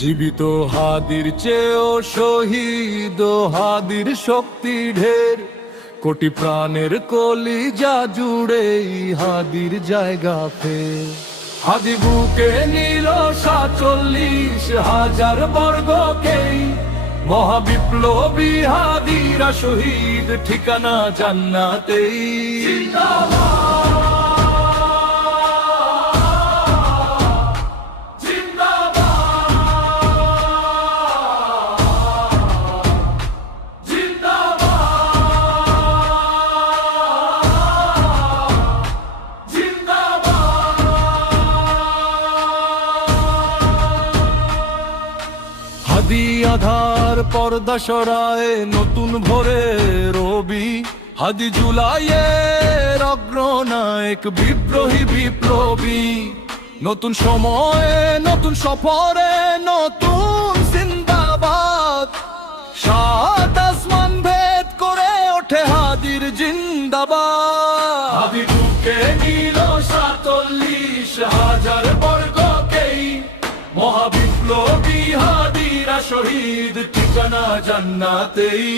জীবিত হাদির চেয়েও শহীদ হাদির শক্তি ঢের, কোটি প্রাণের কলিজা জুড়ে হাদির জায়গা ফের। হাদি বুকে নিল 47,000 বর্গকেই, মহাবিপ্লবী হাদিরা শহীদ, ঠিকানা জান্নাতেই। হাদি আধার পর্দা সরায় নতুন ভোরে রবি, হাদি জুলাইয়ের অগ্রনায়ক বিদ্রোহী বিপ্লবী। নতুন সময়ে নতুন সফরে নতুন জিন্দাবাদ, সাত আসমান ভেদ করে ওঠে হাদির জিন্দাবাদ। হাদি বুকে নিল 47,000 বর্গকেই, মহাবিপ্লবী হাদিরা শহীদ, ঠিকানা জান্নাতেই।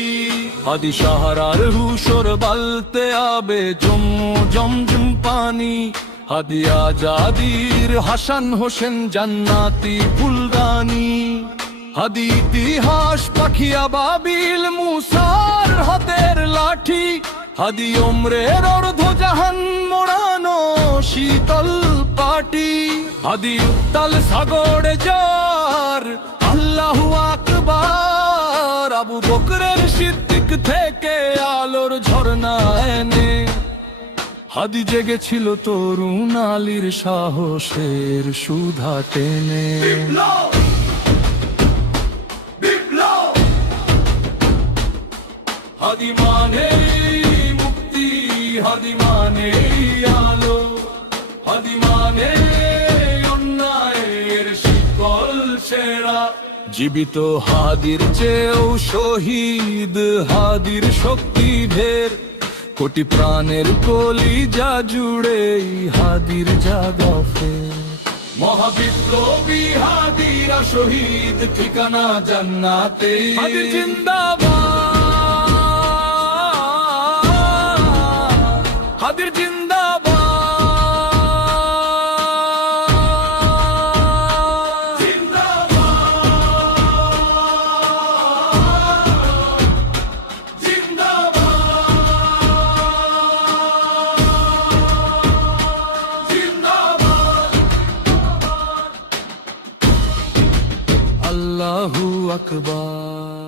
হাদি সাহারার হুশর বালতে আবে জমজম পানি, হাদি আজাদির হাসান হোসেন জান্নাতি ফুলদানি। হাদি ইতিহাস পাখিয়া বাবিল মুসার হাতের লাঠি, হাদি ওমরের অর্ধজাহান মোড়ানো শীতল পাটি। হাদি উত্তাল সাগরে যার আল্লাহু আকবার, আবু বকরের সিদ্দিক থেকে আলোর ঝর্ণা এনে। হাদি জেগেছিল তরুণ আলীর সাহসের সুধা টেনে। হাদি মানে মুক্তি, হাদি মানে আলো, হাদি মানে অন্যায়ের শিকল ছেঁড়া। জীবিত হাদির চেয়েও শহীদ হাদির শক্তি ঢের, কোটি প্রাণের কলিজা জুড়ে হাদির জায়গা ফের। মহাবিপ্লবী হাদিরা শহীদ, ঠিকানা জান্নাতেই। হাদি জিন্দাবাদ, হাদির জিন্দাবাদ। আল্লাহু আকবার।